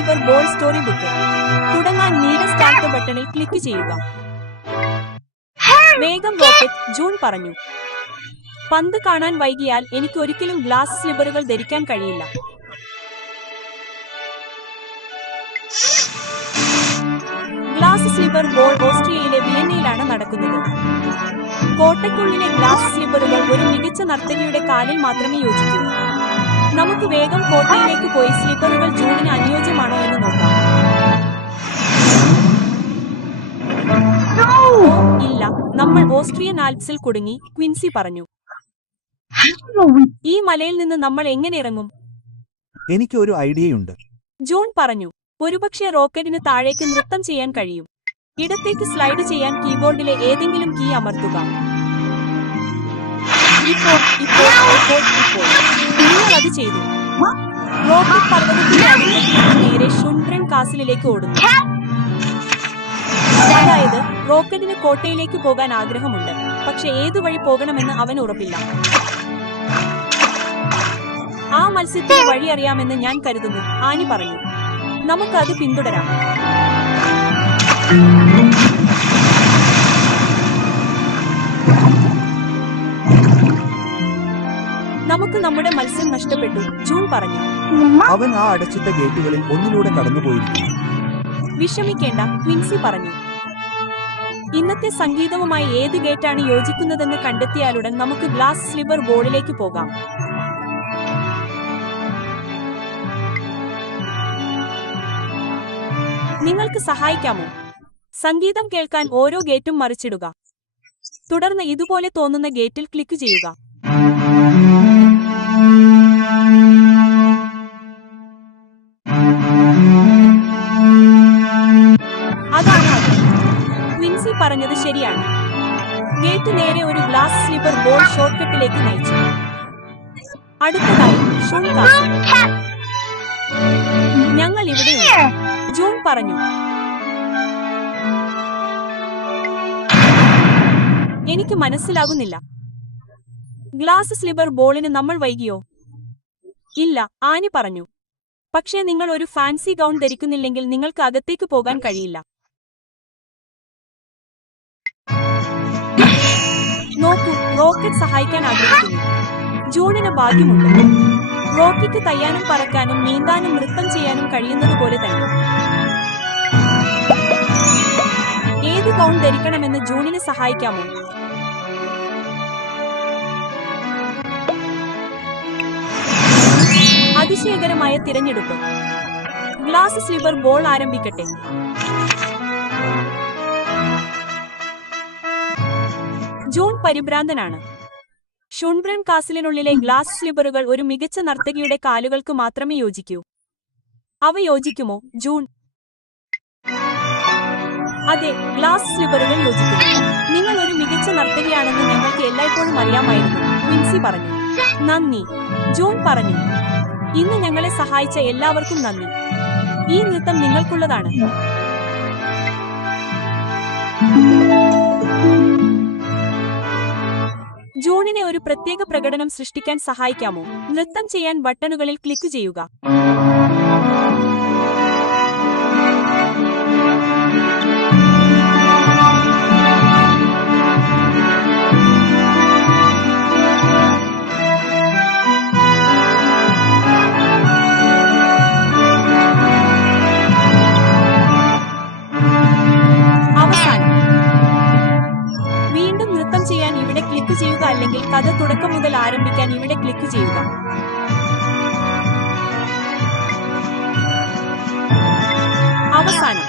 സ്ലീവർ ball story book. തുടങ്ങാൻ നീല start ബട്ടണിൽ ക്ലിക്ക് ചെയ്യുക. വേഗം റോക്കറ്റ്, ജൂൺ പറഞ്ഞു. പന്ത് കാണാൻ വൈകിയാൽ എനിക്ക് ഒരിക്കലും ഗ്ലാസ് സ്ലിപ്പറുകൾ ധരിക്കാൻ കഴിയില്ല. ഗ്ലാസ് സ്ലിപ്പർ ബോൾ ഓസ്ട്രിയയിലെ വിയന്നയിലാണ് നടക്കുന്നത്. കോട്ടയ്ക്കുള്ളിലെ ഗ്ലാസ് സ്ലിപ്പറുകൾ ഒരു മികച്ച നർത്തകിയുടെ കാലിൽ മാത്രമേ യോജിക്കൂ. നമുക്ക് വേഗം കോട്ടയിലേക്ക് പോയി സ്ലിപ്പറുകൾ ജൂണിന് അനുയോജ്യമാണോ എന്ന് നോക്കാം. ഇല്ല, നമ്മൾ ഓസ്ട്രിയൻ ആൽപ്സിൽ കുടുങ്ങി, ക്വിൻസി പറഞ്ഞു. ഈ മലയിൽ നിന്ന് നമ്മൾ എങ്ങനെ ഇറങ്ങും? എനിക്ക് ഒരു ഐഡിയയുണ്ട്, ജൂൺ പറഞ്ഞു. ഒരുപക്ഷെ റോക്കറ്റിന് താഴേക്ക് നൃത്തം ചെയ്യാൻ കഴിയും. ഇടത്തേക്ക് സ്ലൈഡ് ചെയ്യാൻ കീബോർഡിലെ ഏതെങ്കിലും കീ അമർത്തുക. നിങ്ങൾ അത് ചെയ്തു. റോക്കറ്റ് പർവ്വതത്തിന്റെ അടിത്തട്ടിലേക്ക് നേരെ ഷുൺബ്രെൻ കാസിലേക്ക് ഓടുന്നു. അതായത് റോക്കറ്റിന് കോട്ടയിലേക്ക് പോകാൻ ആഗ്രഹമുണ്ട്, പക്ഷെ ഏതു വഴി പോകണമെന്ന് അവന് ഉറപ്പില്ല. ആ മത്സ്യത്തിന് വഴി അറിയാമെന്ന് ഞാൻ കരുതുന്നു, ആനി പറഞ്ഞു. നമുക്കത് പിന്തുടരാം. നമുക്ക് നമ്മുടെ മത്സ്യം നഷ്ടപ്പെട്ടു, ജൂൺ പറഞ്ഞു. അവൻ ആ അടച്ചിട്ട ഗേറ്റുകളിൽ ഒന്നിലൂടെ കടന്നുപോയിരിക്കുന്നു. വിഷമിക്കേണ്ട, ക്വിൻസി പറഞ്ഞു. ഇന്നത്തെ സംഗീതവുമായി ഏത് ഗേറ്റാണ് യോജിക്കുന്നതെന്ന് കണ്ടെത്തിയാലുടൻ നമുക്ക് ഗ്ലാസ് സ്ലിപ്പർ ബോളിലേക്ക് പോകാം. നിങ്ങൾക്ക് സഹായിക്കാമോ? സംഗീതം കേൾക്കാൻ ഓരോ ഗേറ്റും മറിച്ചിടുക. തുടർന്ന് ഇതുപോലെ തോന്നുന്ന ഗേറ്റിൽ ക്ലിക്ക് ചെയ്യുക. അതാണ് അത്. ക്വിൻസി പറഞ്ഞത് ശരിയാണ്. ഗേറ്റ് നേരെ ഒരു ഗ്ലാസ് സ്ലിപ്പർ ബോൾ ഷോർട്ട്കട്ടിലേക്ക് നയിച്ചു. അടുത്തതായി ഷൂൺ കാസൽ. ഞങ്ങൾ ഇവിടെയുണ്ട്, ജൂൺ പറഞ്ഞു. എനിക്ക് മനസ്സിലാകുന്നില്ല. ഗ്ലാസ് സ്ലിപ്പർ ബോളിന് നമ്മൾ വൈകിയോ? ഇല്ല, ആനി പറഞ്ഞു. പക്ഷേ നിങ്ങൾ ഒരു ഫാൻസി ഗൗൺ ധരിക്കുന്നില്ലെങ്കിൽ നിങ്ങൾക്ക് അകത്തേക്ക് പോകാൻ കഴിയില്ല. നോക്കൂ, റോക്കറ്റ് സഹായിക്കാൻ ആഗ്രഹിക്കുന്നു. ജൂണിന് ഭാഗ്യമുണ്ട്. റോക്കിക്ക് തയ്യാനും പറക്കാനും നീന്താനും നൃത്തം ചെയ്യാനും കഴിയുന്നത് പോലെ തന്നെ. ഏത് ഗൗൺ ധരിക്കണമെന്ന് ജൂണിന് സഹായിക്കാമോ? അതിശയകരമായ തിരഞ്ഞെടുപ്പ്. ഗ്ലാസ് സ്ലിപ്പർ ബോൾ ആരംഭിക്കട്ടെ. ജൂൺ പരിഭ്രാന്തനാണ്. ഷുൺബ്രെൻ കാസിലിനുള്ളിലെ ഗ്ലാസ് സ്ലിപ്പറുകൾ ഒരു മികച്ച നർത്തകിയുടെ കാലുകൾക്ക് മാത്രമേ യോജിക്കൂ. അവ യോജിക്കുമോ, ജൂൺ? അതെ, ഗ്ലാസ് സ്ലിപ്പറുകൾ യോജിക്കുന്നു. നിങ്ങൾ ഒരു മികച്ച നർത്തകിയാണെന്ന് ഞങ്ങൾക്ക് എല്ലായ്പ്പോഴും അറിയാമായിരുന്നു, ക്വിൻസി പറഞ്ഞു. നന്ദി, ജൂൺ പറഞ്ഞു. ഇന്ന് ഞങ്ങളെ സഹായിച്ച എല്ലാവർക്കും നന്ദി. ഈ നൃത്തം നിങ്ങൾക്കുള്ളതാണ്. ജൂണിനെ ഒരു പ്രത്യേക പ്രകടനം സൃഷ്ടിക്കാൻ സഹായിക്കാമോ? നൃത്തം ചെയ്യാൻ ബട്ടണുകളിൽ ക്ലിക്ക് ചെയ്യുക. ചെയ്യാൻ ഇവിടെ ക്ലിക്ക് ചെയ്യുക, അല്ലെങ്കിൽ കഥ തുടക്കം മുതൽ ആരംഭിക്കാൻ ഇവിടെ ക്ലിക്ക് ചെയ്യുക. അവസാനം